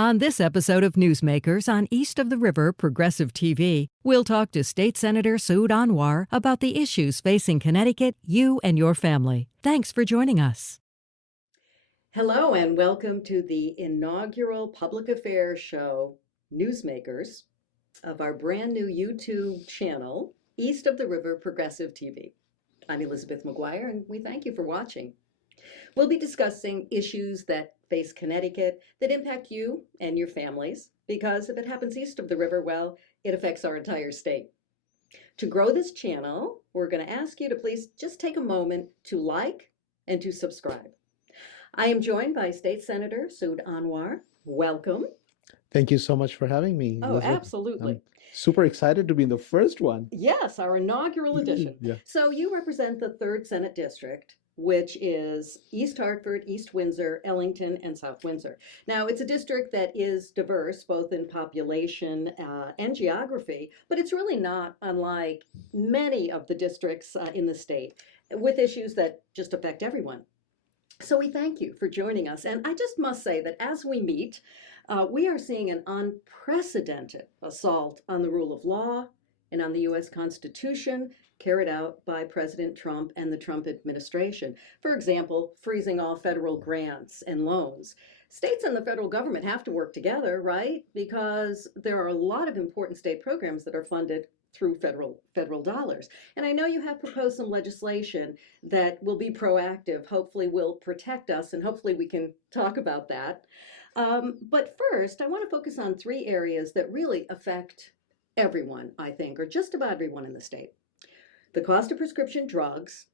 On this episode of Newsmakers on East of the River Progressive TV, we'll talk to State Senator Saud Anwar about the issues facing Connecticut, you and your family. Thanks for joining us. Hello and welcome to the inaugural public affairs show, Newsmakers, of our brand new YouTube channel, East of the River Progressive TV. I'm Elizabeth McGuire and we thank you for watching. We'll be discussing issues that face Connecticut that impact you and your families, because if it happens east of the river, well, it affects our entire state. To grow this channel, we're going to ask you to please just take a moment to like and to subscribe. I am joined by State Senator Saud Anwar. Welcome. Thank you so much for having me, Oh, Elizabeth. absolutely. I'm super excited to be in the first one. Yes, our inaugural edition. Yeah. So you represent the 3rd Senate District, which is East Hartford, East Windsor, Ellington, and South Windsor. Now, it's a district that is diverse, both in population and geography, but it's really not unlike many of the districts in the state, with issues that just affect everyone. So we thank you for joining us. And I just must say that as we meet, we are seeing an unprecedented assault on the rule of law and on the U.S. Constitution carried out by President Trump and the Trump administration. For example, freezing all federal grants and loans. States and the federal government have to work together, right? Because there are a lot of important state programs that are funded through federal dollars. And I know you have proposed some legislation that will be proactive, hopefully will protect us, and hopefully we can talk about that. But first, I want to focus on 3 areas that really affect everyone, I think, or just about everyone in the state. The cost of prescription drugs,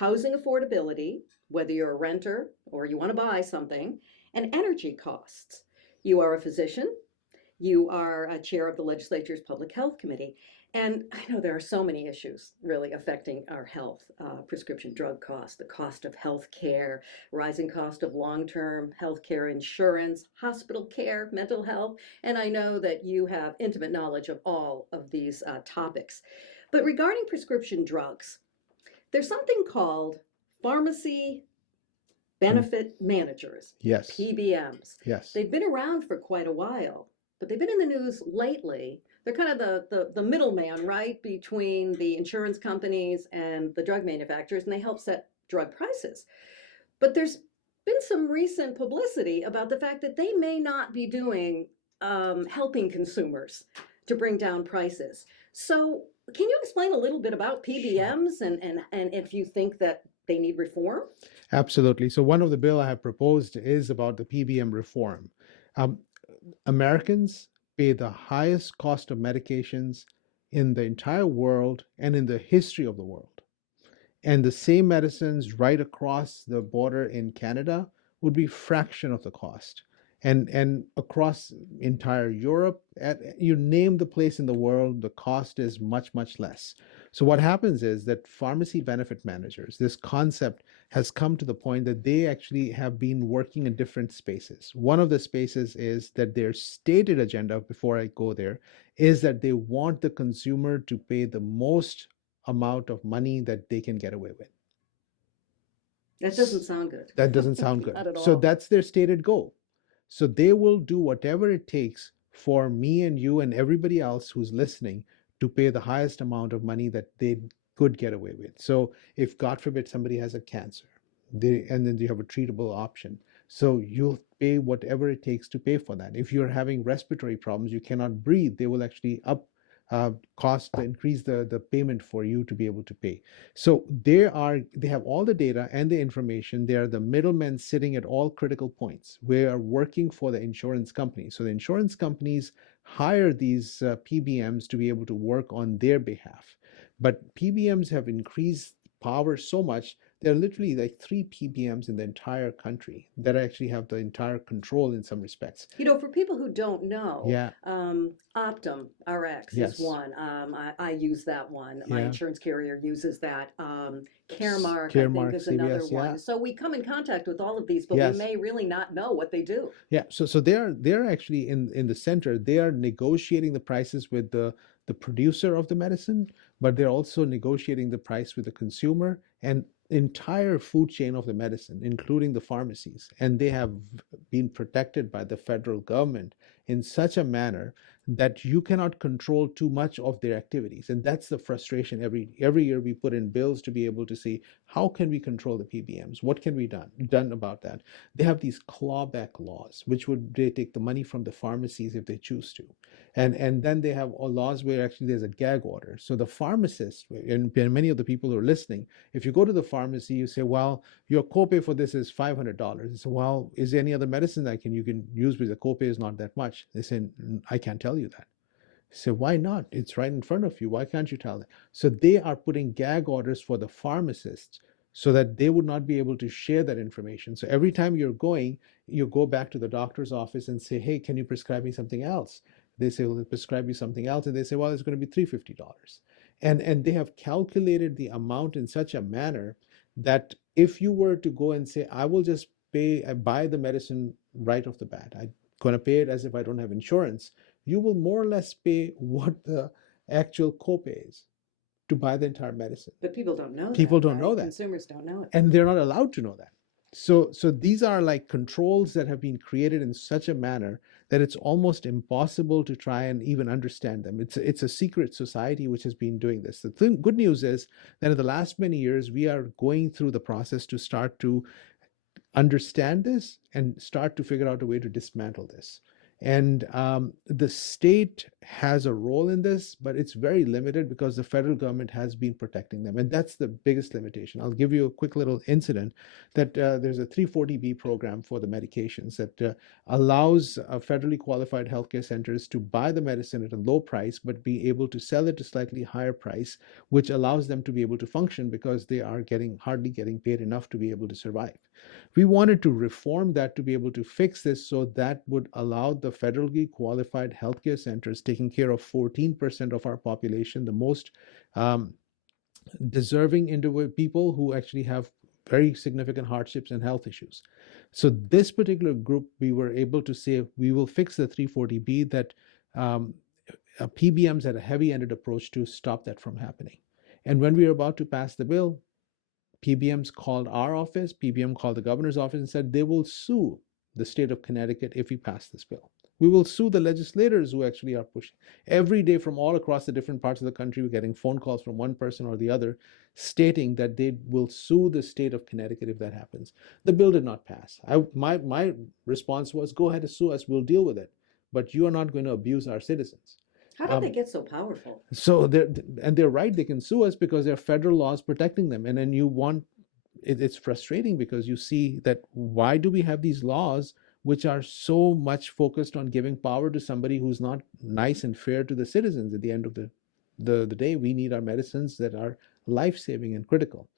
housing affordability, whether you're a renter or you want to buy something, and energy costs. You are a physician. You are a chair of the legislature's Public Health Committee. And I know there are so many issues really affecting our health, prescription drug costs, the cost of health care, rising cost of long-term health care insurance, hospital care, mental health. And I know that you have intimate knowledge of all of these topics. But regarding prescription drugs, there's something called pharmacy benefit managers, Yes. PBMs. Yes. They've been around for quite a while, but they've been in the news lately. They're kind of the middleman, right, between the insurance companies and the drug manufacturers, and they help set drug prices. But there's been some recent publicity about the fact that they may not be doing helping consumers to bring down prices. So can you explain a little bit about PBMs and if you think that they need reform? Absolutely. So one of the bill I have proposed is about the PBM reform. Americans pay the highest cost of medications in the entire world and in the history of the world. And the same medicines right across the border in Canada would be a fraction of the cost. And across entire Europe, you name the place in the world, the cost is much, much less. So what happens is that pharmacy benefit managers, this concept has come to the point that they actually have been working in different spaces. One of the spaces is that their stated agenda, before I go there, is that they want the consumer to pay the most amount of money that they can get away with. That doesn't sound good. That doesn't sound good. Not at all. So that's their stated goal. So they will do whatever it takes for me and you and everybody else who's listening to pay the highest amount of money that they could get away with. So if, God forbid, somebody has a cancer, and then you have a treatable option. So you'll pay whatever it takes to pay for that. If you're having respiratory problems, you cannot breathe, they will actually increase the payment for you to be able to pay. So they have all the data and the information. They are the middlemen sitting at all critical points. We are working for the insurance companies. So the insurance companies hire these PBMs to be able to work on their behalf. But PBMs have increased power so much. There are literally like 3 PBMs in the entire country that actually have the entire control in some respects. You know, for people who don't know, Yeah. Optum RX Yes. is one. I use that one. My Yeah. insurance carrier uses that. Caremark, I Caremark, think, is another CVS, one. yeah. So we come in contact with all of these, but Yes. we may really not know what they do. Yeah, so they're actually in the center. They are negotiating the prices with the producer of the medicine, but they're also negotiating the price with the consumer. And entire food chain of the medicine, including the pharmacies, and they have been protected by the federal government in such a manner that you cannot control too much of their activities. And that's the frustration. Every year we put in bills to be able to see how can we control the PBMs? What can be done about that? They have these clawback laws, which would they take the money from the pharmacies if they choose to. And then they have laws where actually there's a gag order. So the pharmacist, and many of the people who are listening, if you go to the pharmacy, you say, well, your copay for this is $500. You say, well, is there any other medicine that you can use because the copay is not that much? They say, I can't tell you that. So why not? It's right in front of you. Why can't you tell them? So they are putting gag orders for the pharmacists so that they would not be able to share that information. So every time you're going, you go back to the doctor's office and say, hey, can you prescribe me something else? They say, well, they'll prescribe you something else. And they say, well, it's going to be $350. And they have calculated the amount in such a manner that if you were to go and say, I will just buy the medicine right off the bat, I'm going to pay it as if I don't have insurance, you will more or less pay what the actual copay is to buy the entire medicine. But people don't know that. People don't right? know that. Consumers don't know it. And they're not allowed to know that. So these are like controls that have been created in such a manner that it's almost impossible to try and even understand them. It's a secret society which has been doing this. The good news is that in the last many years, we are going through the process to start to understand this and start to figure out a way to dismantle this. And the state has a role in this, but it's very limited because the federal government has been protecting them. And that's the biggest limitation. I'll give you a quick little incident that there's a 340B program for the medications that allows federally qualified healthcare centers to buy the medicine at a low price, but be able to sell it at a slightly higher price, which allows them to be able to function because they are hardly getting paid enough to be able to survive. We wanted to reform that to be able to fix this so that would allow the federally qualified healthcare centers taking care of 14% of our population, the most deserving individual people who actually have very significant hardships and health issues. So this particular group, we were able to say we will fix the 340B that PBMs had a heavy-handed approach to stop that from happening. And when we were about to pass the bill, PBMs called our office, PBM called the governor's office and said they will sue the state of Connecticut if we pass this bill. We will sue the legislators who actually are pushing. Every day from all across the different parts of the country, we're getting phone calls from one person or the other stating that they will sue the state of Connecticut if that happens. The bill did not pass. My response was, go ahead and sue us, we'll deal with it. But you are not going to abuse our citizens. How did they get so powerful? So they're right, they can sue us because there are federal laws protecting them. And then it's frustrating because you see that why do we have these laws which are so much focused on giving power to somebody who's not nice and fair to the citizens? At the end of the day, we need our medicines that are life-saving and critical.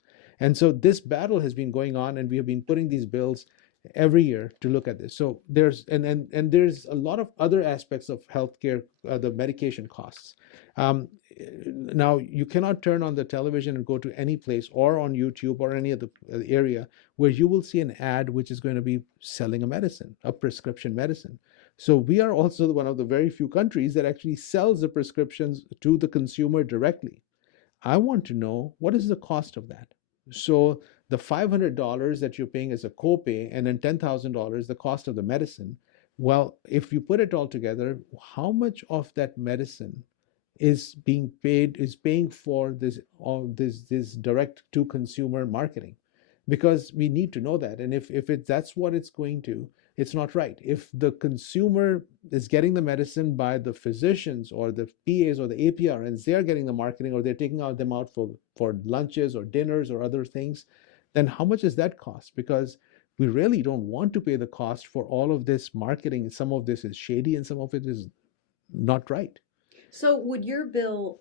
And so this battle has been going on, and we have been putting these bills every year to look at this. So there's there's a lot of other aspects of healthcare, the medication costs. Now you cannot turn on the television and go to any place or on YouTube or any other area where you will see an ad which is going to be selling a medicine, a prescription medicine. So we are also one of the very few countries that actually sells the prescriptions to the consumer directly. I want to know what is the cost of that. So the $500 that you're paying as a copay and then $10,000 the cost of the medicine. Well, if you put it all together, how much of that medicine is paying for this direct to consumer marketing? Because we need to know that. And if that's what it's going to, it's not right. If the consumer is getting the medicine by the physicians or the PAs or the APRNs, they're getting the marketing or they're taking them out for lunches or dinners or other things, then how much does that cost? Because we really don't want to pay the cost for all of this marketing. Some of this is shady and some of it is not right. So would your bill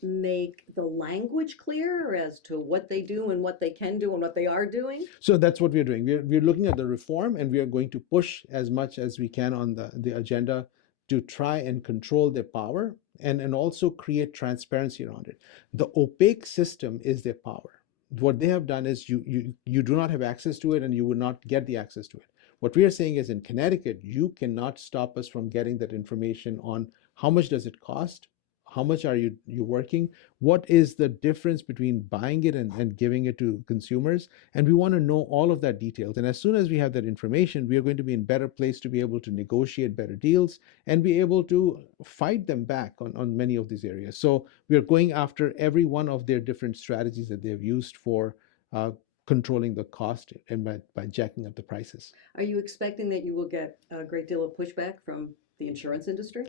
make the language clear as to what they do and what they can do and what they are doing? So that's what we're doing. We're looking at the reform, and we are going to push as much as we can on the agenda to try and control their power and also create transparency around it. The opaque system is their power. What they have done is you do not have access to it and you would not get the access to it. What we are saying is in Connecticut, you cannot stop us from getting that information on how much does it cost, how much are you working, what is the difference between buying it and giving it to consumers, and we want to know all of that details. And as soon as we have that information, we are going to be in better place to be able to negotiate better deals and be able to fight them back on many of these areas. So we are going after every one of their different strategies that they have used for controlling the cost and by jacking up the prices. Are you expecting that you will get a great deal of pushback from the insurance industry?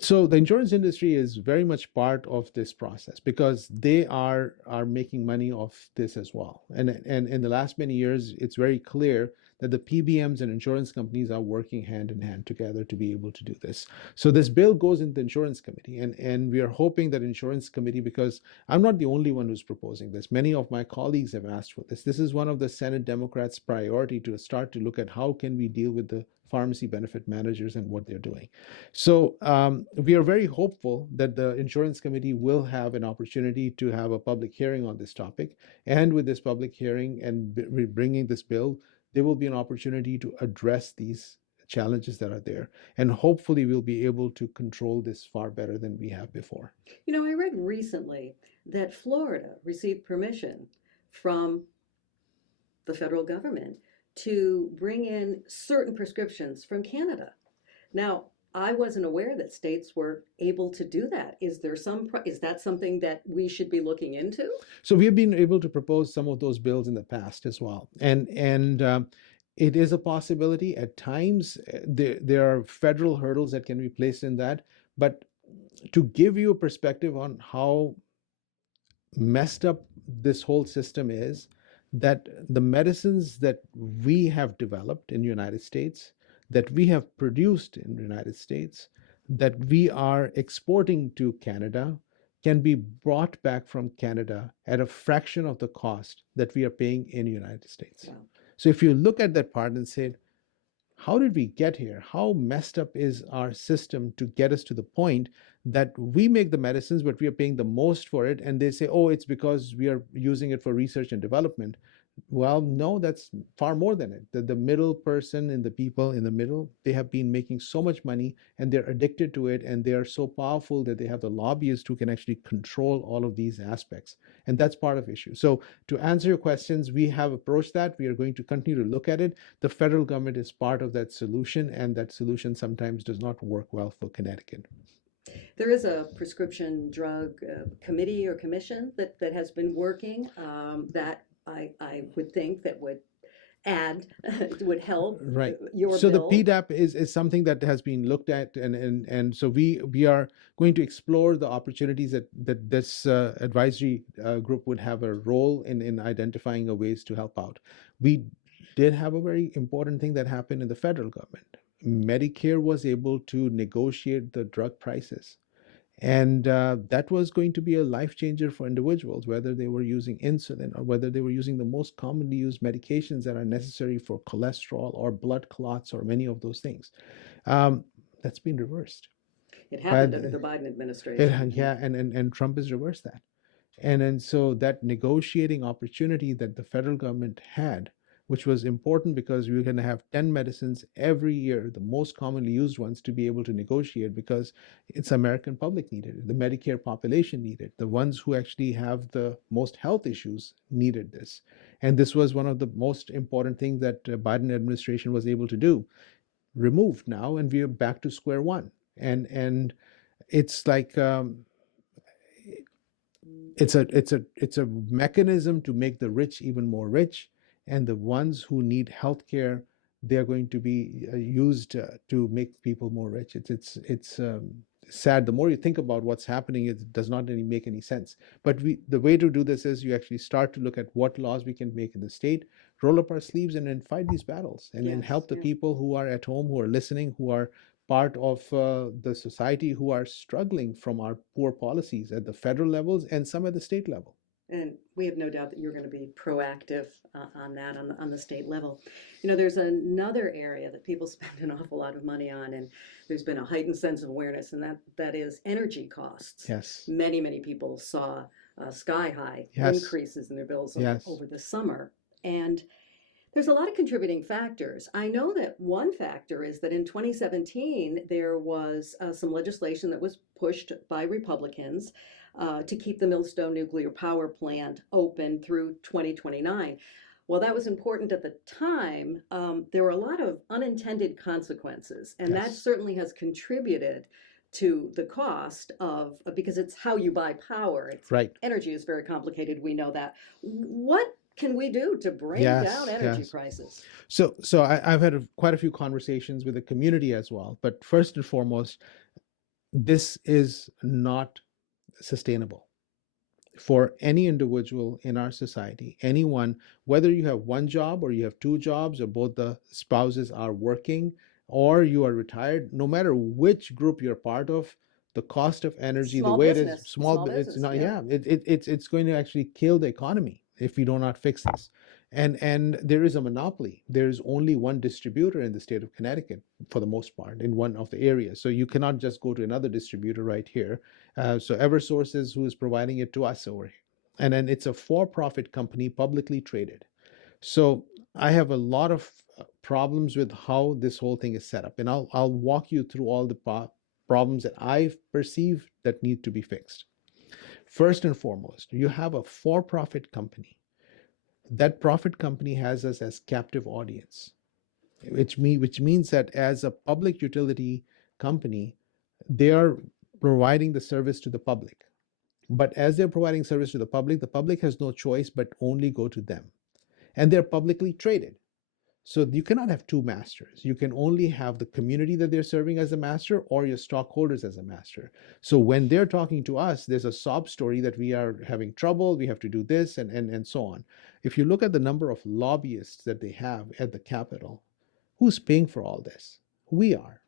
So the insurance industry is very much part of this process because they are making money off this as well. And in the last many years, it's very clear that the PBMs and insurance companies are working hand in hand together to be able to do this. So this bill goes into the insurance committee, and we are hoping that insurance committee, because I'm not the only one who's proposing this. Many of my colleagues have asked for this. This is one of the Senate Democrats' priority to start to look at how can we deal with the pharmacy benefit managers and what they're doing. So we are very hopeful that the insurance committee will have an opportunity to have a public hearing on this topic. And with this public hearing and bringing this bill, there will be an opportunity to address these challenges that are there. And hopefully we'll be able to control this far better than we have before. You know, I read recently that Florida received permission from the federal government to bring in certain prescriptions from Canada. Now, I wasn't aware that states were able to do that. Is that something that we should be looking into? So we have been able to propose some of those bills in the past as well, and it is a possibility. At times, there are federal hurdles that can be placed in that. But to give you a perspective on how messed up this whole system is, that the medicines that we have developed in the United States, that we have produced in the United States, that we are exporting to Canada, can be brought back from Canada at a fraction of the cost that we are paying in the United States. Wow. So if you look at that part and say, how did we get here? How messed up is our system to get us to the point that we make the medicines, but we are paying the most for it? And they say, oh, it's because we are using it for research and development. Well, no, that's far more than it. The middle person and the people in the middle, they have been making so much money and they're addicted to it, and they are so powerful that they have the lobbyists who can actually control all of these aspects. And that's part of the issue. So to answer your questions, we have approached that. We are going to continue to look at it. The federal government is part of that solution, and that solution sometimes does not work well for Connecticut. There is a prescription drug committee or commission that has been working that I would think that would would help right. Your so bill. The PDAP is something that has been looked at, and so we are going to explore the opportunities that this advisory group would have a role in identifying ways to help out. We did have a very important thing that happened in the federal government. Medicare was able to negotiate the drug prices. And that was going to be a life changer for individuals, whether they were using insulin or whether they were using the most commonly used medications that are necessary for cholesterol or blood clots or many of those things. That's been reversed. It happened under the Biden administration. And Trump has reversed that. And so that negotiating opportunity that the federal government had, which was important because we were going to have 10 medicines every year, the most commonly used ones, to be able to negotiate, because it's American public needed it. The Medicare population needed it. The ones who actually have the most health issues needed this. And this was one of the most important things that Biden administration was able to do. Removed now, and we are back to square one. And it's like it's a mechanism to make the rich even more rich. And the ones who need health care, they're going to be used to make people more rich. It's sad. The more you think about what's happening, it does not really make any sense. But the way to do this is you actually start to look at what laws we can make in the state, roll up our sleeves, and then fight these battles, and then help the people who are at home, who are listening, who are part of the society, who are struggling from our poor policies at the federal levels and some at the state level. And we have no doubt that you're going to be proactive on that on the state level. You know, there's another area that people spend an awful lot of money on, and there's been a heightened sense of awareness, and that is energy costs. Yes. Many people saw sky-high increases in their bills over the summer. And There's a lot of contributing factors. I know that one factor is that in 2017, there was some legislation that was pushed by Republicans to keep the Millstone nuclear power plant open through 2029. While that was important at the time, there were a lot of unintended consequences, and that Yes. certainly has contributed to the cost of, because it's how you buy power. Right. Energy is very complicated, we know that. What can we do to bring down Yes. energy Yes. prices? So I've had quite a few conversations with the community as well. But first and foremost, this is not sustainable for any individual in our society. Anyone, whether you have one job or you have two jobs, or both the spouses are working, or you are retired, no matter which group you're part of, the cost of energy, the Small way it is, business, small it's business, not, yeah. it's going to actually kill the economy if we do not fix this. And there is a monopoly. There is only one distributor in the state of Connecticut for the most part in one of the areas. So you cannot just go to another distributor right here. So Eversource is who is providing it to us over here. And then it's a for-profit company, publicly traded. So I have a lot of problems with how this whole thing is set up. And I'll walk you through all the problems that I perceive that need to be fixed. First and foremost, you have a for-profit company. That profit company has us as captive audience, which means that as a public utility company, they are providing the service to the public. But as they're providing service to the public has no choice but only go to them. And they're publicly traded. So you cannot have two masters. You can only have the community that they're serving as a master, or your stockholders as a master. So when they're talking to us, there's a sob story that we are having trouble, we have to do this, and so on. If you look at the number of lobbyists that they have at the Capitol, who's paying for all this? We are.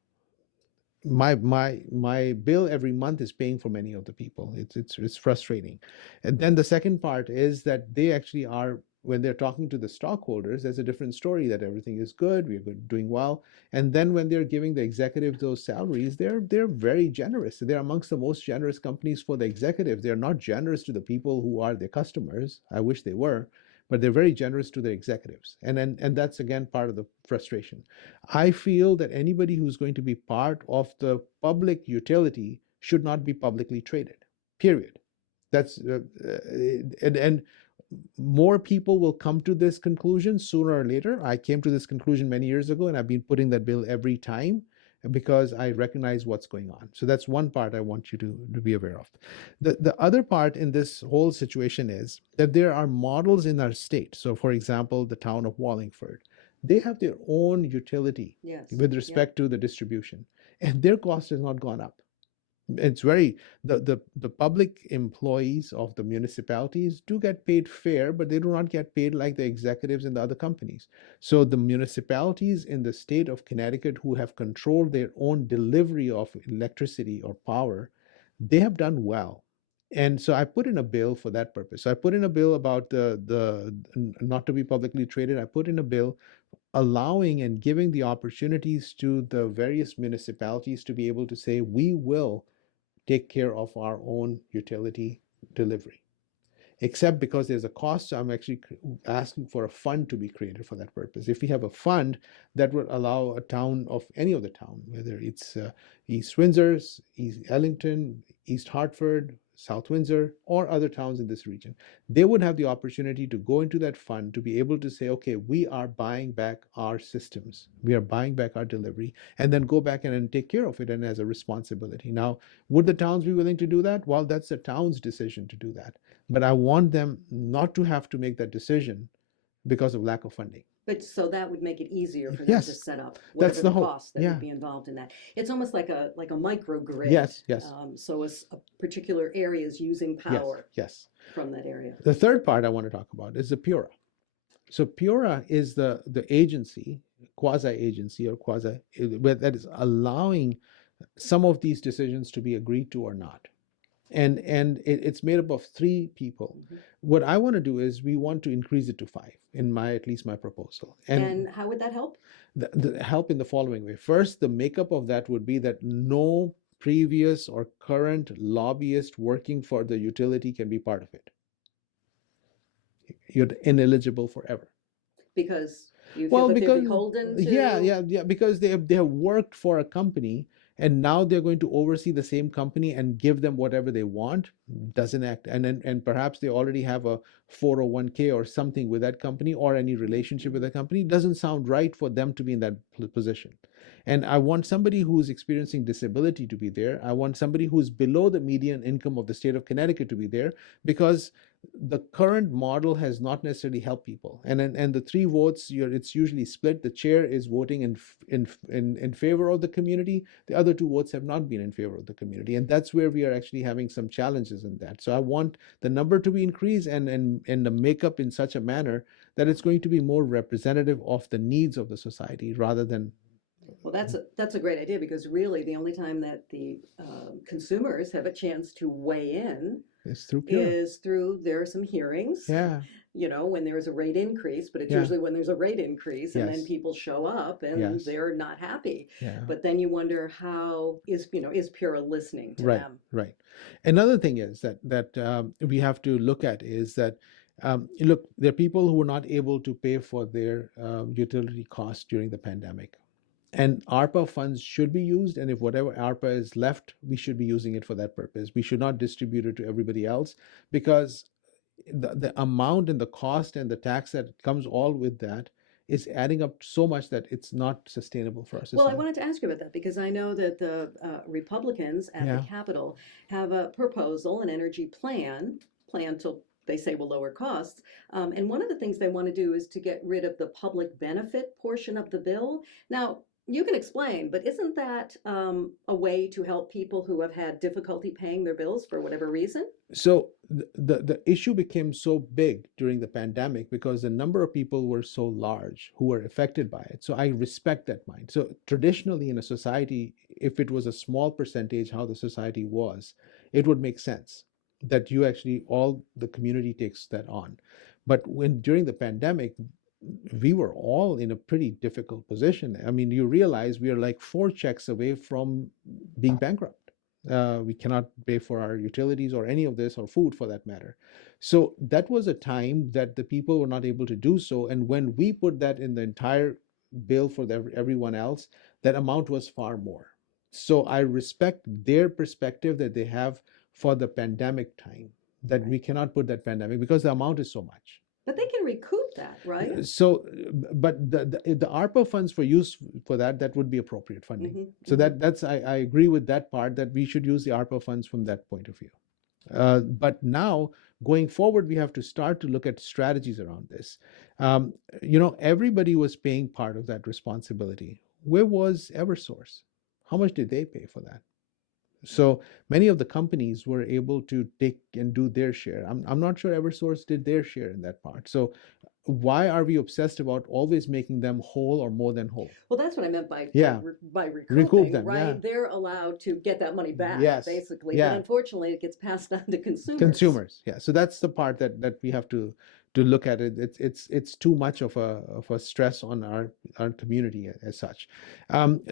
My bill every month is paying for many of the people. It's frustrating. And then the second part is that they actually are, when they're talking to the stockholders, there's a different story that everything is good, we're good, doing well. And then when they're giving the executives those salaries, they're very generous. They're amongst the most generous companies for the executives. They're not generous to the people who are their customers. I wish they were, but they're very generous to their executives. And that's again part of the frustration. I feel that anybody who's going to be part of the public utility should not be publicly traded. Period. That's and more people will come to this conclusion sooner or later. I came to this conclusion many years ago, and I've been putting that bill every time because I recognize what's going on. So that's one part I want you to be aware of. The other part in this whole situation is that there are models in our state. So for example, the town of Wallingford, they have their own utility with respect to the distribution, and their cost has not gone up. It's very, the public employees of the municipalities do get paid fair, but they do not get paid like the executives in the other companies. So the municipalities in the state of Connecticut who have controlled their own delivery of electricity or power, they have done well. And so I put in a bill for that purpose. So I put in a bill about the not to be publicly traded. I put in a bill allowing and giving the opportunities to the various municipalities to be able to say, we will take care of our own utility delivery. Except because there's a cost, so I'm actually asking for a fund to be created for that purpose. If we have a fund that would allow a town of any of the town, whether it's East Windsor, East Ellington, East Hartford, South Windsor, or other towns in this region, they would have the opportunity to go into that fund to be able to say, okay, we are buying back our systems, we are buying back our delivery, and then go back and take care of it and as a responsibility. Now, would the towns be willing to do that? Well, that's the town's decision to do that. But I want them not to have to make that decision because of lack of funding. But so that would make it easier for them Yes, to set up that's whatever the the hope. cost that Yeah. would be involved in that. It's almost like a microgrid. Yes, yes. So a particular area is using power Yes. from that area. The third part I want to talk about is the PURA. So PURA is the agency, quasi-agency or quasi, that is allowing some of these decisions to be agreed to or not. And it's made up of 3 people. Mhm. What I want to do is we want to increase it to 5 in at least my proposal. And how would that help? The help in the following way. First, the makeup of that would be that no previous or current lobbyist working for the utility can be part of it. You're ineligible forever. Because You feel Well, that they're because beholden yeah, to? because they have worked for a company and now they're going to oversee the same company and give them whatever they want. Doesn't act, and perhaps they already have a 401k or something with that company or any relationship with that company. Doesn't sound right for them to be in that position. And I want somebody who's experiencing disability to be there. I want somebody who's below the median income of the state of Connecticut to be there, because the current model has not necessarily helped people. And the three votes, it's usually split. The chair is voting in favor of the community. The other two votes have not been in favor of the community, and that's where we are actually having some challenges in that. So I want the number to be increased and the makeup in such a manner that it's going to be more representative of the needs of the society rather than. Well, that's a great idea, because really the only time that the consumers have a chance to weigh in It's through pure. is through, there are some hearings, Yeah, when there's a rate increase, but it's yeah, usually when there's a rate increase and then yes, people show up and yes, they're not happy. yeah. But then you wonder, how is Pura listening to Right, them? right. Another thing is that we have to look at is that look, there are people who were not able to pay for their utility costs during the pandemic. And ARPA funds should be used, and if whatever ARPA is left, we should be using it for that purpose. We should not distribute it to everybody else, because the amount and the cost and the tax that comes all with that is adding up so much that it's not sustainable for our Well, I society. wanted to ask you about that, because I know that the Republicans at the Yeah, Capitol have a proposal, an energy plan till they say will lower costs. And one of the things they want to do is to get rid of the public benefit portion of the bill. Now, you can explain, but isn't that a way to help people who have had difficulty paying their bills for whatever reason? so the issue became so big during the pandemic because the number of people were so large who were affected by it. So I respect that mind. So traditionally in a society, if it was a small percentage how the society was, it would make sense that you actually all the community takes that on. But when during the pandemic, we were all in a pretty difficult position. I mean, you realize we are like 4 checks away from being bankrupt. We cannot pay for our utilities or any of this, or food for that matter. So that was a time that the people were not able to do so. And when we put that in the entire bill for everyone else, that amount was far more. So I respect their perspective that they have for the pandemic time, that we cannot put that pandemic because the amount is so much. But they can recoup that, right? So, but the ARPA funds for use for that would be appropriate funding. Mhm, So mhm. that's I agree with that part, that we should use the ARPA funds from that point of view. But now going forward, we have to start to look at strategies around this. Um, everybody was paying part of that responsibility. Where was EverSource? How much did they pay for that? So many of the companies were able to take and do their share. I'm not sure EverSource did their share in that part. So why are we obsessed about always making them whole or more than whole? Well, that's what I meant by Yeah, by recoup recouping, them. Yeah, right? They're allowed to get that money back, yes, basically. But yeah. unfortunately, it gets passed on to consumers. Consumers, yeah. So that's the part that we have to look at it. It's too much of a stress on our community as such.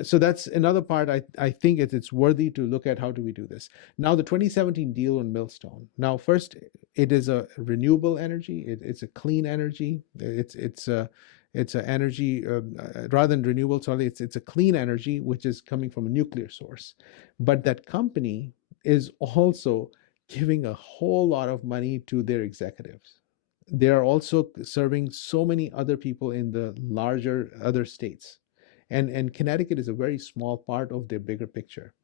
So that's another part. I think it's worthy to look at how do we do this. Now the 2017 deal on Millstone. Now first, it is a renewable energy. It's a clean energy. It's a energy rather than renewable. Sorry, it's a clean energy which is coming from a nuclear source. But that company is also giving a whole lot of money to their executives. They are also serving so many other people in the larger other states. And Connecticut is a very small part of their bigger picture.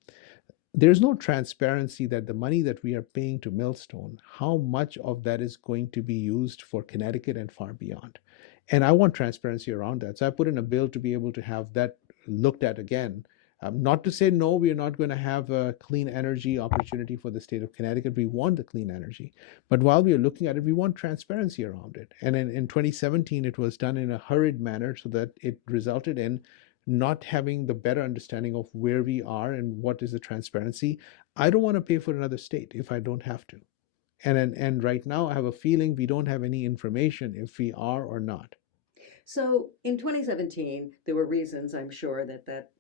There's no transparency that the money that we are paying to Millstone, how much of that is going to be used for Connecticut and far beyond. And I want transparency around that. So I put in a bill to be able to have that looked at again. Not to say, no, we are not going to have a clean energy opportunity for the state of Connecticut. We want the clean energy. But while we are looking at it, we want transparency around it. And in 2017, it was done in a hurried manner so that it resulted in not having the better understanding of where we are and what is the transparency. I don't want to pay for another state if I don't have to. And right now, I have a feeling we don't have any information if we are or not. So in 2017, there were reasons, I'm sure, that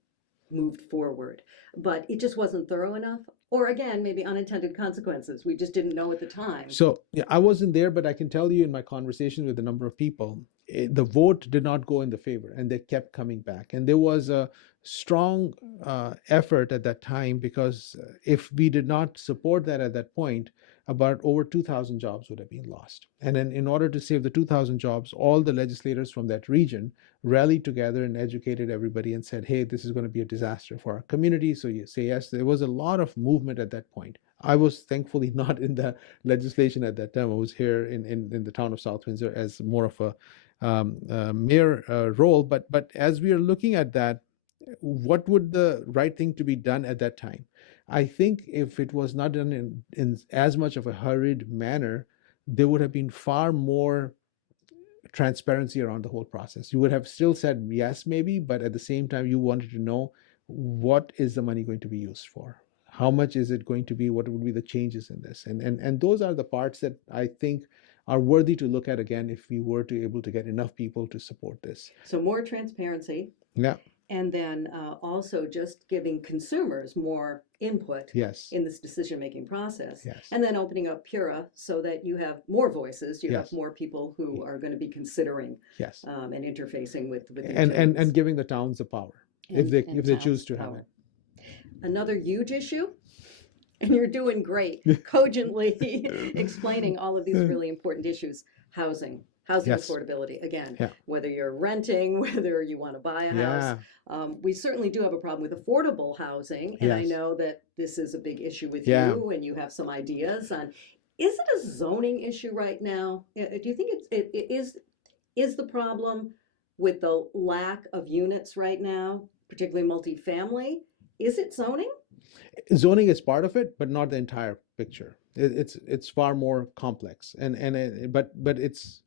moved forward, but it just wasn't thorough enough. Or again, maybe unintended consequences. We just didn't know at the time. So yeah, I wasn't there, but I can tell you in my conversation with a number of people, the vote did not go in the favor, and they kept coming back. And there was a strong effort at that time, because if we did not support that at that point, about over 2,000 jobs would have been lost. And then, in order to save the 2,000 jobs, all the legislators from that region rallied together and educated everybody and said, hey, this is going to be a disaster for our community. So you say yes. There was a lot of movement at that point. I was thankfully not in the legislation at that time. I was here in the town of South Windsor as more of a mayor role. But as we are looking at that, what would the right thing to be done at that time? I think if it was not done in as much of a hurried manner, there would have been far more transparency around the whole process. You would have still said yes, maybe, but at the same time, you wanted to know, what is the money going to be used for? How much is it going to be? What would be the changes in this? And those are the parts that I think are worthy to look at again if we were to able to get enough people to support this. So more transparency. Yeah. And then also just giving consumers more input Yes. in this decision-making process. Yes. And then opening up Pura so that you have more voices, you Yes. have more people who are going to be considering Yes. and interfacing with the And utilities. giving the towns the power if And- they and if they towns choose to have power. it. Another huge issue, and you're doing great, cogently explaining all of these really important issues. Housing Yes. affordability, again, Yeah. whether you're renting, whether you want to buy a house. Yeah. We certainly do have a problem with affordable housing, and I Yes. know that this is a big issue with Yeah. you, and you have some ideas on. Is it a zoning issue right now? Do you think is the problem with the lack of units right now, particularly multifamily? Is it zoning? Zoning is part of it, but not the entire picture. It's far more complex, but it's,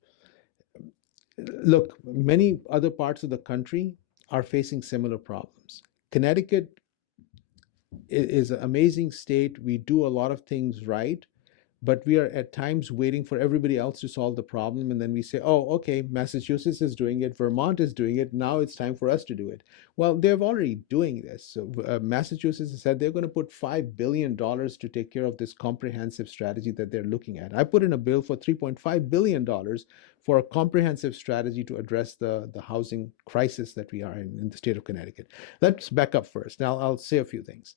look, many other parts of the country are facing similar problems. Connecticut is an amazing state. We do a lot of things right, but we are at times waiting for everybody else to solve the problem, and then we say, oh, okay, Massachusetts is doing it, Vermont is doing it, now it's time for us to do it. Well, they're already doing this. So Massachusetts has said they're going to put $5 billion to take care of this comprehensive strategy that they're looking at. I put in a bill for $3.5 billion for a comprehensive strategy to address the housing crisis that we are in the state of Connecticut. Let's back up first. Now, I'll say a few things.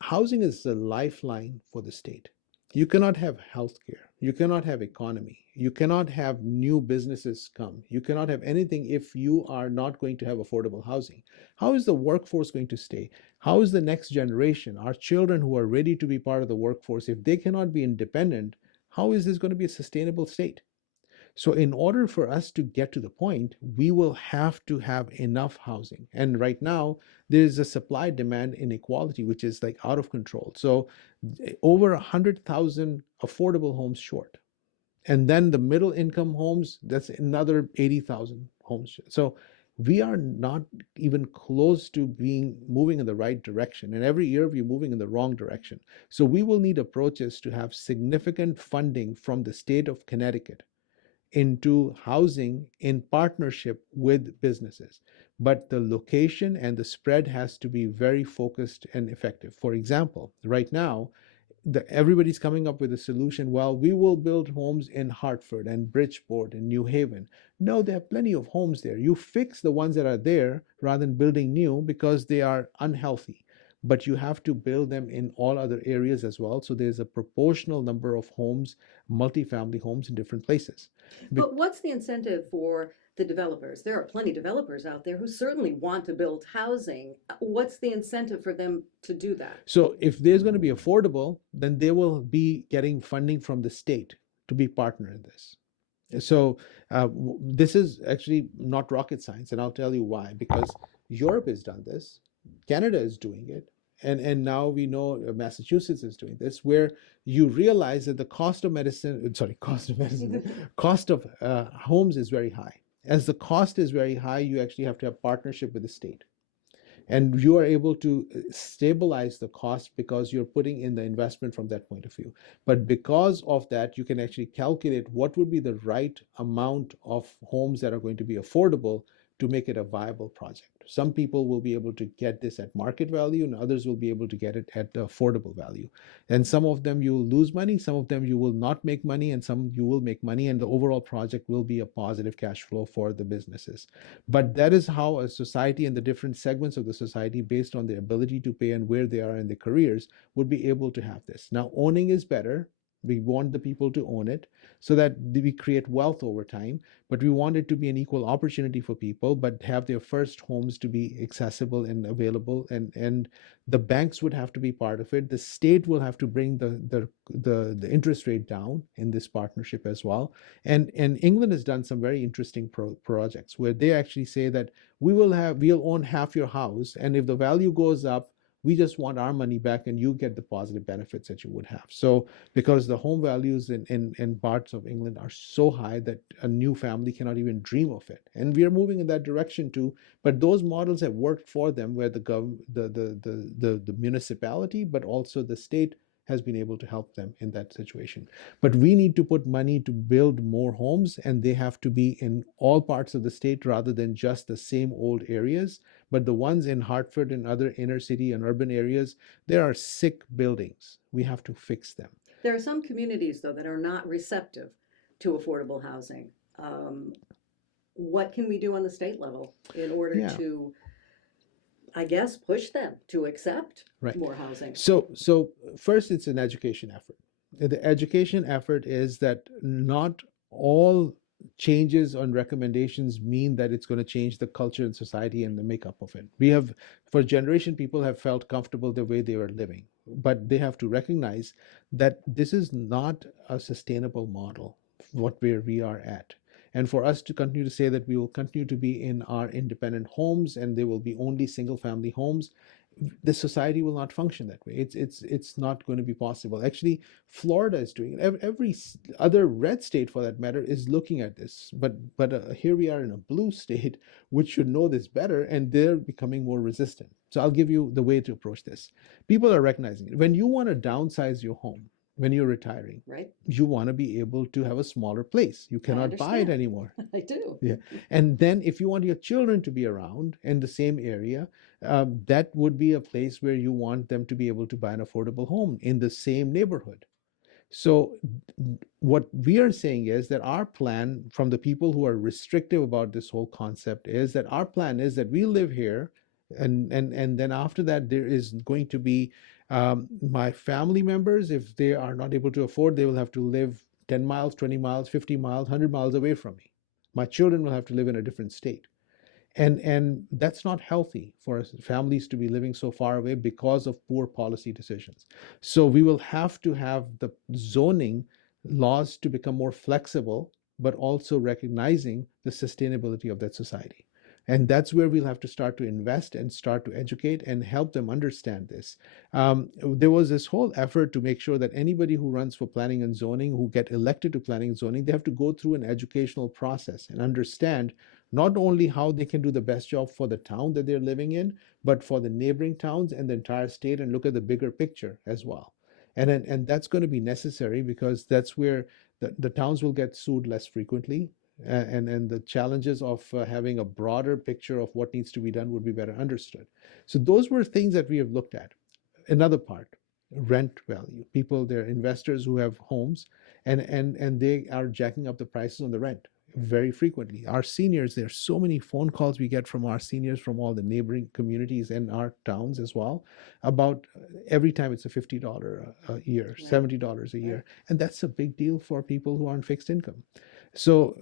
Housing is the lifeline for the state. You cannot have healthcare. You cannot have economy. You cannot have new businesses come. You cannot have anything if you are not going to have affordable housing. How is the workforce going to stay? How is the next generation, our children who are ready to be part of the workforce, if they cannot be independent, how is this going to be a sustainable state? So in order for us to get to the point, we will have to have enough housing. And right now, there is a supply-demand inequality, which is like out of control. So over 100,000 affordable homes short. And then the middle income homes, that's another 80,000 homes. So we are not even close to moving in the right direction. And every year we're moving in the wrong direction. So we will need approaches to have significant funding from the state of Connecticut into housing in partnership with businesses. But the location and the spread has to be very focused and effective. For example, right now, everybody's coming up with a solution. Well, we will build homes in Hartford and Bridgeport and New Haven. No, there are plenty of homes there. You fix the ones that are there rather than building new because they are unhealthy. But you have to build them in all other areas as well. So there's a proportional number of homes, multifamily homes in different places. But what's the incentive for the developers? There are plenty of developers out there who certainly want to build housing. What's the incentive for them to do that? So if there's going to be affordable, then they will be getting funding from the state to be partner in this. So this is actually not rocket science, and I'll tell you why. Because Europe has done this, Canada is doing it, and now we know Massachusetts is doing this, where you realize that the cost of homes is very high. As the cost is very high, you actually have to have partnership with the state. And you are able to stabilize the cost because you're putting in the investment from that point of view. But because of that, you can actually calculate what would be the right amount of homes that are going to be affordable to make it a viable project. Some people will be able to get this at market value, and others will be able to get it at affordable value. And some of them you will lose money, some of them you will not make money, and some you will make money, and the overall project will be a positive cash flow for the businesses. But that is how a society and the different segments of the society, based on their ability to pay and where they are in their careers, would be able to have this. Now, owning is better. We want the people to own it so that we create wealth over time, but we want it to be an equal opportunity for people, but have their first homes to be accessible and available. And the banks would have to be part of it. The state will have to bring the interest rate down in this partnership as well. And England has done some very interesting projects where they actually say that we'll own half your house, and if the value goes up, we just want our money back and you get the positive benefits that you would have. So because the home values in parts of England are so high that a new family cannot even dream of it. And we are moving in that direction too. But those models have worked for them, where the municipality, but also the state has been able to help them in that situation. But we need to put money to build more homes, and they have to be in all parts of the state rather than just the same old areas. But the ones in Hartford and other inner city and urban areas, there are sick buildings. We have to fix them. There are some communities, though, that are not receptive to affordable housing. What can we do on the state level in order to, I guess, push them to accept more housing? So first, it's an education effort. The education effort is that not all changes on recommendations mean that it's going to change the culture and society and the makeup of it. We have, for a generation, people have felt comfortable the way they were living, but they have to recognize that this is not a sustainable model, where we are at. And for us to continue to say that we will continue to be in our independent homes and there will be only single family homes, the society will not function that way. It's not going to be possible. Actually, Florida is doing it. Every other red state, for that matter, is looking at this. But here we are in a blue state, which should know this better, and they're becoming more resistant. So I'll give you the way to approach this. People are recognizing it. When you want to downsize your home, when you're retiring, you want to be able to have a smaller place. You cannot buy it anymore. I do. Yeah. And then if you want your children to be around in the same area, that would be a place where you want them to be able to buy an affordable home in the same neighborhood. So what we are saying is that our plan, from the people who are restrictive about this whole concept, is that our plan is that we live here, and then after that there is going to be my family members, if they are not able to afford, they will have to live 10 miles, 20 miles, 50 miles, 100 miles away from me. My children will have to live in a different state. And that's not healthy for families to be living so far away because of poor policy decisions. So we will have to have the zoning laws to become more flexible, but also recognizing the sustainability of that society. And that's where we'll have to start to invest and start to educate and help them understand this. There was this whole effort to make sure that anybody who runs for planning and zoning, who get elected to planning and zoning, they have to go through an educational process and understand not only how they can do the best job for the town that they're living in, but for the neighboring towns and the entire state, and look at the bigger picture as well. And that's going to be necessary, because that's where the towns will get sued less frequently. And the challenges of having a broader picture of what needs to be done would be better understood. So those were things that we have looked at. Another part, rent value. People, they're investors who have homes, and they are jacking up the prices on the rent very frequently. Our seniors, there are so many phone calls we get from our seniors from all the neighboring communities and our towns as well, about every time it's a $50 a year, $70 a year. And that's a big deal for people who are on fixed income. So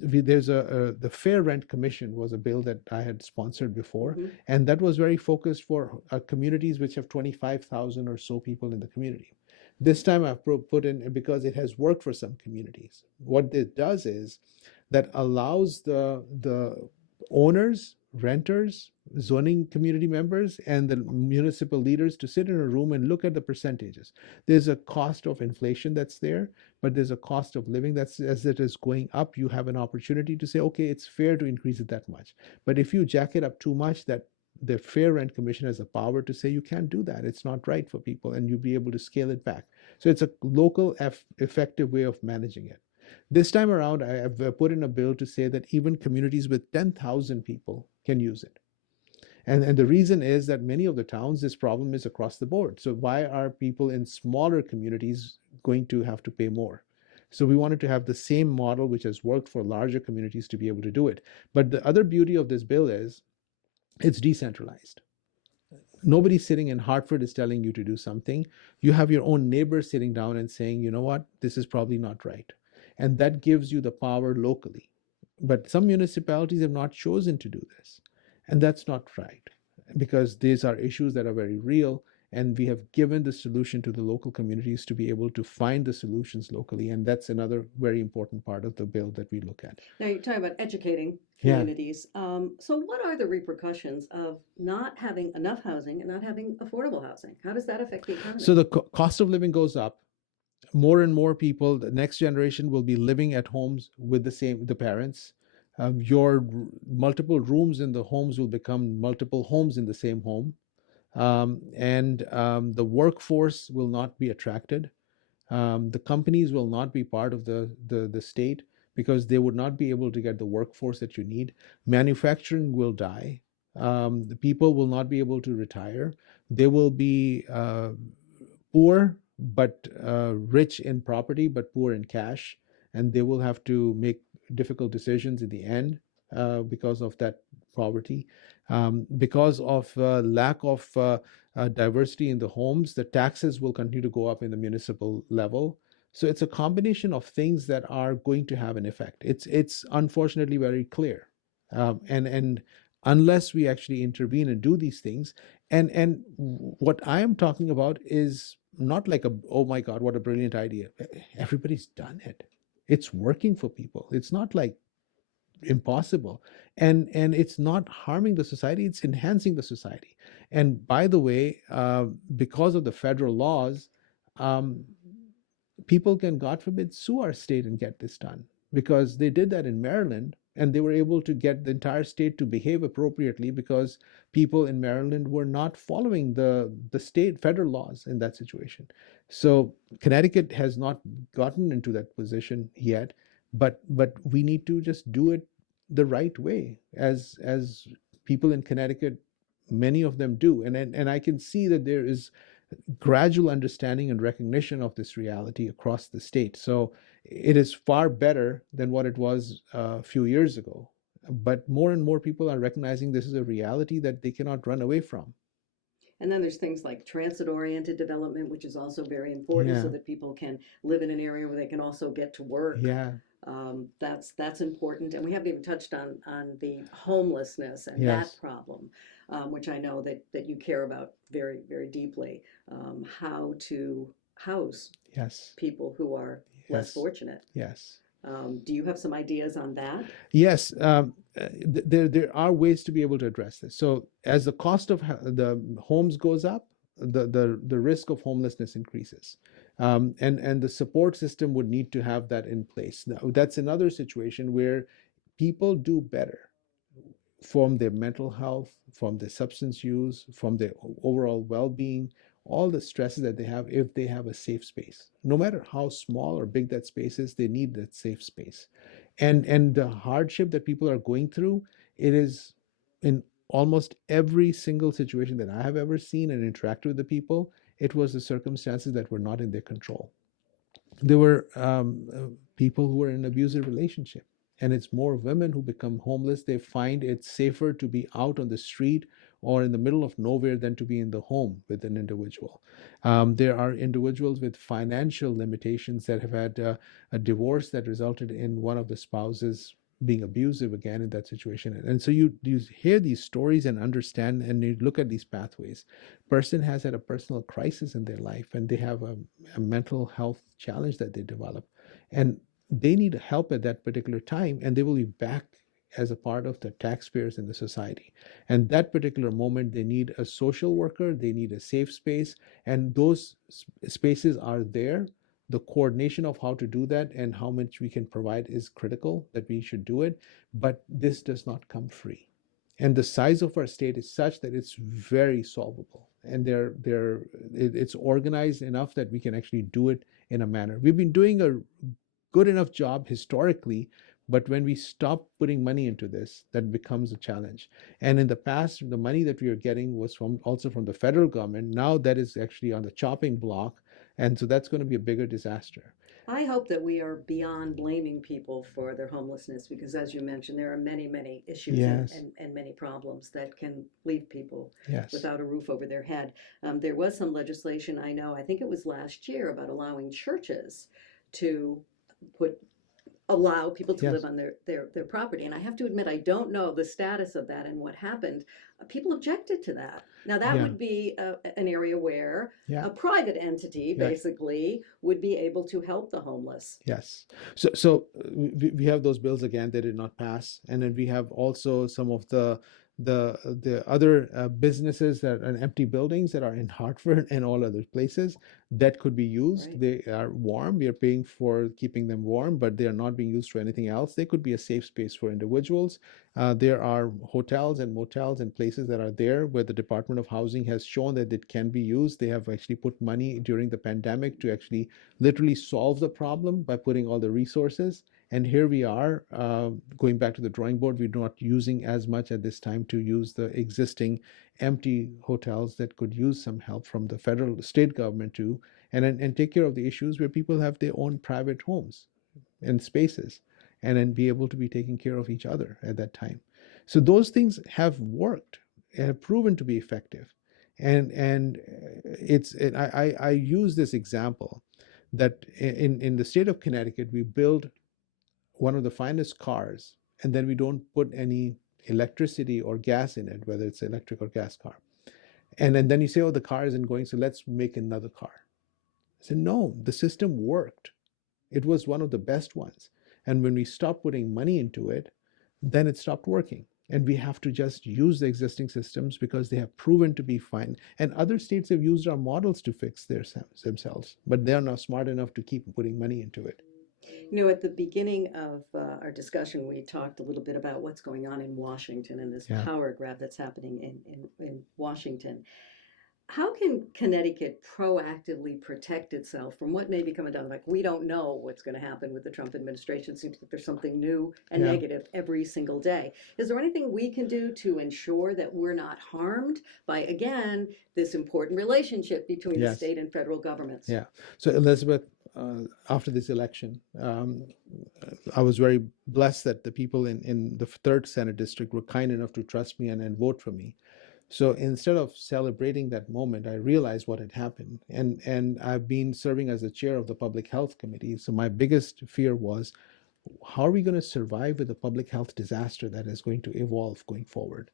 there's the Fair Rent Commission was a bill that I had sponsored before, and that was very focused for communities which have 25,000 or so people in the community. This time I've put in, because it has worked for some communities. What it does is that allows the owners, renters, zoning community members, and the municipal leaders to sit in a room and look at the percentages. There's a cost of inflation that's there, but there's a cost of living that's, as it is going up, you have an opportunity to say, okay, it's fair to increase it that much. But if you jack it up too much, that the Fair Rent Commission has the power to say you can't do that. It's not right for people, and you'll be able to scale it back. So it's a local effective way of managing it. This time around, I have put in a bill to say that even communities with 10,000 people can use it. And the reason is that many of the towns, this problem is across the board. So why are people in smaller communities going to have to pay more? So we wanted to have the same model which has worked for larger communities to be able to do it. But the other beauty of this bill is it's decentralized. Nobody sitting in Hartford is telling you to do something. You have your own neighbors sitting down and saying, you know what, this is probably not right. And that gives you the power locally. But some municipalities have not chosen to do this. And that's not right, because these are issues that are very real. And we have given the solution to the local communities to be able to find the solutions locally. And that's another very important part of the bill that we look at. Now you're talking about educating Yeah. communities. So what are the repercussions of not having enough housing and not having affordable housing? How does that affect the economy? So the cost of living goes up. More and more people, the next generation, will be living at homes with the parents. Your multiple rooms in the homes will become multiple homes in the same home. And the workforce will not be attracted. The companies will not be part of the state because they would not be able to get the workforce that you need. Manufacturing will die. The people will not be able to retire. They will be poor, but rich in property, but poor in cash. And they will have to make difficult decisions in the end because of that poverty. Because of lack of diversity in the homes, the taxes will continue to go up in the municipal level. So it's a combination of things that are going to have an effect. It's unfortunately very clear. And unless we actually intervene and do these things, and what I am talking about is not like oh my God, what a brilliant idea. Everybody's done it. It's working for people. It's not like impossible, and it's not harming the society, it's enhancing the society. And by the way, because of the federal laws, people can, God forbid, sue our state and get this done, because they did that in Maryland, and they were able to get the entire state to behave appropriately because people in Maryland were not following the state federal laws in that situation. So Connecticut has not gotten into that position yet, but we need to just do it the right way, as people in Connecticut, many of them do. And I can see that there is gradual understanding and recognition of this reality across the state. So it is far better than what it was a few years ago. But more and more people are recognizing this is a reality that they cannot run away from. And then there's things like transit-oriented development, which is also very important, so that people can live in an area where they can also get to work. Yeah. That's important. And we haven't even touched on the homelessness and that problem, which I know that you care about very, very deeply. How to house people who are less fortunate. Yes. Do you have some ideas on that? Yes, there are ways to be able to address this. So as the cost of the homes goes up, the risk of homelessness increases. And the support system would need to have that in place. Now, that's another situation where people do better from their mental health, from their substance use, from their overall well-being, all the stresses that they have if they have a safe space. No matter how small or big that space is, they need that safe space. And the hardship that people are going through, it is in almost every single situation that I have ever seen and interacted with the people, it was the circumstances that were not in their control. There were people who were in an abusive relationship, and it's more women who become homeless. They find it safer to be out on the street or in the middle of nowhere than to be in the home with an individual. There are individuals with financial limitations that have had a divorce that resulted in one of the spouses being abusive again in that situation. And so you hear these stories and understand, and you look at these pathways. Person has had a personal crisis in their life, and they have a mental health challenge that they develop, and they need help at that particular time, and they will be back as a part of the taxpayers in the society. And that particular moment, they need a social worker, they need a safe space, and those spaces are there. The coordination of how to do that and how much we can provide is critical, that we should do it, but this does not come free. And the size of our state is such that it's very solvable, and it's organized enough that we can actually do it in a manner. We've been doing a good enough job historically, but when we stop putting money into this, that becomes a challenge. And in the past, the money that we were getting was also from the federal government. Now that is actually on the chopping block, and so that's going to be a bigger disaster. I hope that we are beyond blaming people for their homelessness because, as you mentioned, there are many, many issues Yes. and many problems that can leave people Yes. without a roof over their head. There was some legislation, I know, I think it was last year, about allowing churches to allow people to Yes. live on their property. And I have to admit, I don't know the status of that and what happened. People objected to that. Now, that Yeah. would be an area where Yeah. a private entity Yeah. basically would be able to help the homeless. Yes. So we have those bills again. They did not pass, and then we have also some of the other businesses that are empty buildings that are in Hartford and all other places that could be used. Right. They are warm. We are paying for keeping them warm, but they are not being used for anything else. They could be a safe space for individuals. There are hotels and motels and places that are there where the Department of Housing has shown that it can be used. They have actually put money during the pandemic to actually literally solve the problem by putting all the resources. And here we are, going back to the drawing board. We're not using as much at this time to use the existing empty hotels that could use some help from the federal, state government too, and take care of the issues where people have their own private homes and spaces, and then be able to be taking care of each other at that time. So those things have worked and have proven to be effective. And I use this example that in the state of Connecticut, we build one of the finest cars, and then we don't put any electricity or gas in it, whether it's electric or gas car. And then you say, oh, the car isn't going, so let's make another car. I said, no, the system worked. It was one of the best ones. And when we stopped putting money into it, then it stopped working. And we have to just use the existing systems because they have proven to be fine. And other states have used our models to fix themselves, but they're not smart enough to keep putting money into it. You know, at the beginning of our discussion, we talked a little bit about what's going on in Washington and this power grab that's happening in Washington. How can Connecticut proactively protect itself from what may be coming down? Like, we don't know what's going to happen with the Trump administration. It seems that there's something new and negative every single day. Is there anything we can do to ensure that we're not harmed by, again, this important relationship between the state and federal governments? Yeah. So, Elizabeth, after this election, I was very blessed that the people in the 3rd Senate District were kind enough to trust me and vote for me. So instead of celebrating that moment, I realized what had happened. And I've been serving as the chair of the Public Health Committee. So my biggest fear was, how are we going to survive with a public health disaster that is going to evolve going forward?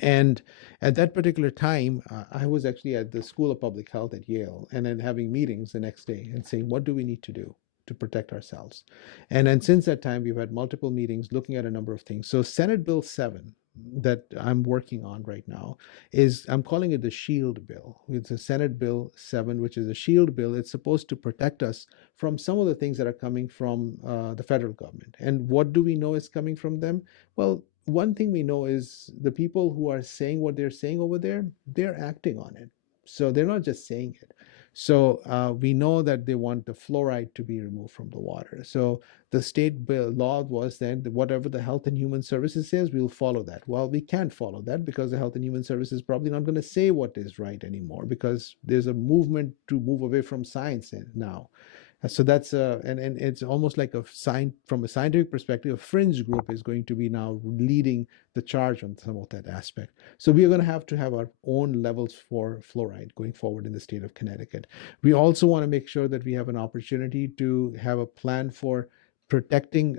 And at that particular time, I was actually at the School of Public Health at Yale, and then having meetings the next day and saying, what do we need to do to protect ourselves? And then since that time, we've had multiple meetings looking at a number of things. So Senate Bill 7 that I'm working on right now I'm calling it the SHIELD bill. It's a Senate Bill 7, which is a SHIELD bill. It's supposed to protect us from some of the things that are coming from the federal government. And what do we know is coming from them? Well, one thing we know is the people who are saying what they're saying over there, they're acting on it. So they're not just saying it. So we know that they want the fluoride to be removed from the water. So the state bill law was then whatever the Health and Human Services says, we'll follow that. Well, we can't follow that because the Health and Human Services is probably not going to say what is right anymore because there's a movement to move away from science now. So that's and it's almost like from a scientific perspective, a fringe group is going to be now leading the charge on some of that aspect. So we are going to have our own levels for fluoride going forward in the state of Connecticut. We also want to make sure that we have an opportunity to have a plan for protecting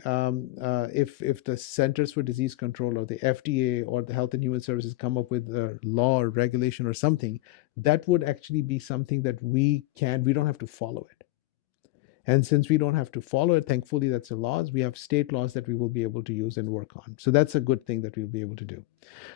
if the Centers for Disease Control or the FDA or the Health and Human Services come up with a law or regulation or something, that would actually be something that we don't have to follow it. And since we don't have to follow it, thankfully, that's the laws. We have state laws that we will be able to use and work on. So that's a good thing that we'll be able to do.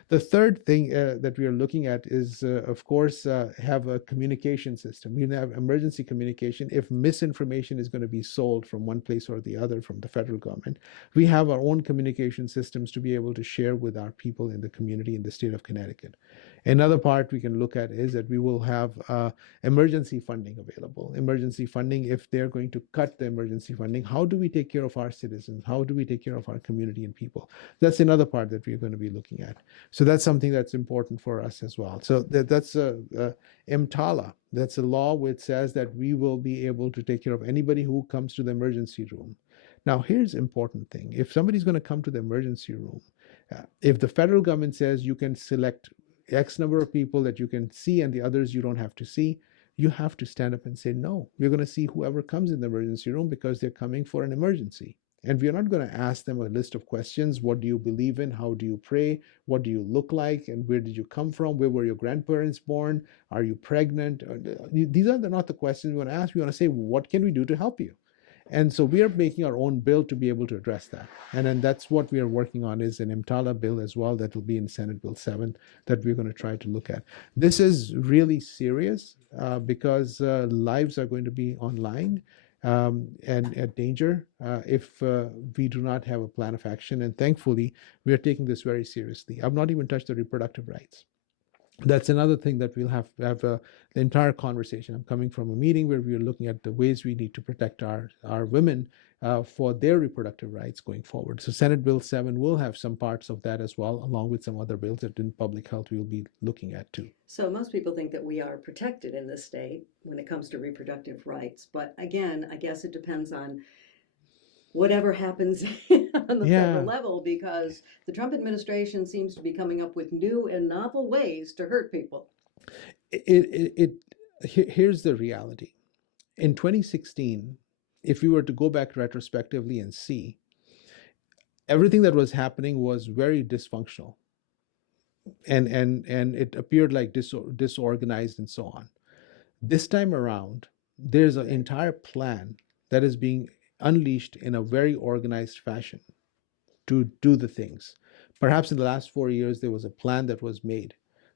The third thing that we are looking at is, of course, have a communication system. We have emergency communication. If misinformation is going to be sold from one place or the other from the federal government, we have our own communication systems to be able to share with our people in the community in the state of Connecticut. Another part we can look at is that we will have emergency funding available. Emergency funding, if they're going to cut the emergency funding, how do we take care of our citizens? How do we take care of our community and people? That's another part that we're going to be looking at. So that's something that's important for us as well. So that's EMTALA. That's a law which says that we will be able to take care of anybody who comes to the emergency room. Now, here's an important thing. If somebody's going to come to the emergency room, if the federal government says you can select X number of people that you can see and the others you don't have to see, you have to stand up and say, no, we're going to see whoever comes in the emergency room because they're coming for an emergency. And we're not going to ask them a list of questions. What do you believe in? How do you pray? What do you look like? And where did you come from? Where were your grandparents born? Are you pregnant? These are not the questions we want to ask. We want to say, what can we do to help you? And so we are making our own bill to be able to address that. And then that's what we are working on, is an EMTALA bill as well that will be in Senate Bill 7 that we're going to try to look at. This is really serious because lives are going to be online and at danger if we do not have a plan of action. And thankfully, we are taking this very seriously. I've not even touched the reproductive rights. That's another thing that we'll have to have the entire conversation. I'm coming from a meeting where we are looking at the ways we need to protect our women for their reproductive rights going forward. So Senate Bill 7 will have some parts of that as well, along with some other bills that in public health we'll be looking at too. So most people think that we are protected in this state when it comes to reproductive rights. But again, I guess it depends on whatever happens on the federal level, because the Trump administration seems to be coming up with new and novel ways to hurt people. Here's the reality. In 2016, if we were to go back retrospectively and see, everything that was happening was very dysfunctional. And it appeared like disorganized and so on. This time around, there's an entire plan that is being unleashed in a very organized fashion to do the things. Perhaps in the last 4 years, there was a plan that was made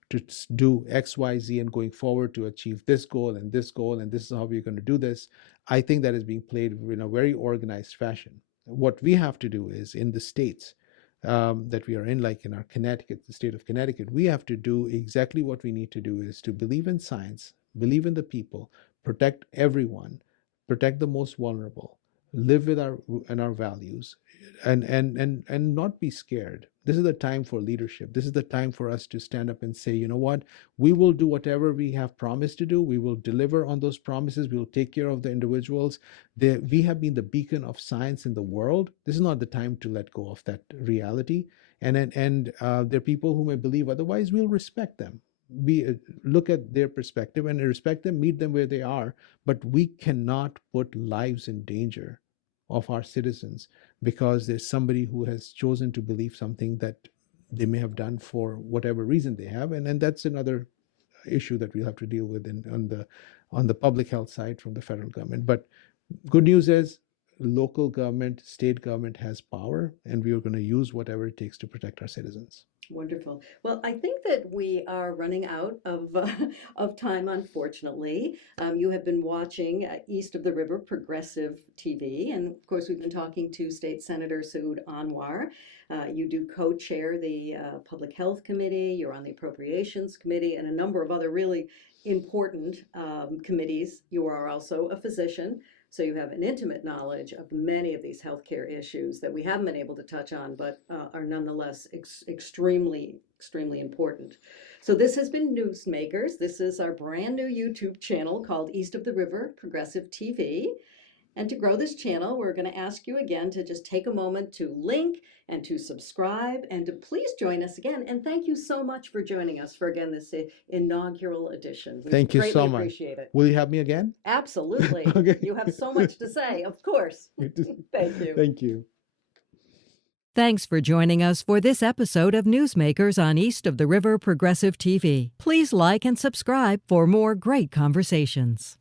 to do X, Y, Z, and going forward to achieve this goal, and this is how we're going to do this. I think that is being played in a very organized fashion. What we have to do is, in the states that we are in, like in our Connecticut, the state of Connecticut, we have to do exactly what we need to do, is to believe in science, believe in the people, protect everyone, protect the most vulnerable, live with our values, and not be scared. This is the time for leadership. This is the time for us to stand up and say, you know what, we will do whatever we have promised to do. We will deliver on those promises. We will take care of the individuals. We have been the beacon of science in the world. This is not the time to let go of that reality. And there are people who may believe otherwise. We'll respect them. We look at their perspective and respect them, meet them where they are, but we cannot put lives in danger of our citizens because there's somebody who has chosen to believe something that they may have done for whatever reason they have, and that's another issue that we'll have to deal with on the public health side from the federal government. But good news is local government, state government has power, and we are going to use whatever it takes to protect our citizens. Wonderful. Well, I think that we are running out of time, unfortunately. You have been watching East of the River Progressive TV, and of course, we've been talking to State Senator Saud Anwar. You do co-chair the Public Health Committee. You're on the Appropriations Committee and a number of other really important committees. You are also a physician. So you have an intimate knowledge of many of these healthcare issues that we haven't been able to touch on, but are nonetheless extremely, extremely important. So this has been Newsmakers. This is our brand new YouTube channel called East of the River Progressive TV. And to grow this channel, we're going to ask you again to just take a moment to link and to subscribe and to please join us again. And thank you so much for joining us for, again, this inaugural edition. Thank you so much. Appreciate it. Will you have me again? Absolutely. Okay. You have so much to say, of course. Thank you. Thank you. Thanks for joining us for this episode of Newsmakers on East of the River Progressive TV. Please like and subscribe for more great conversations.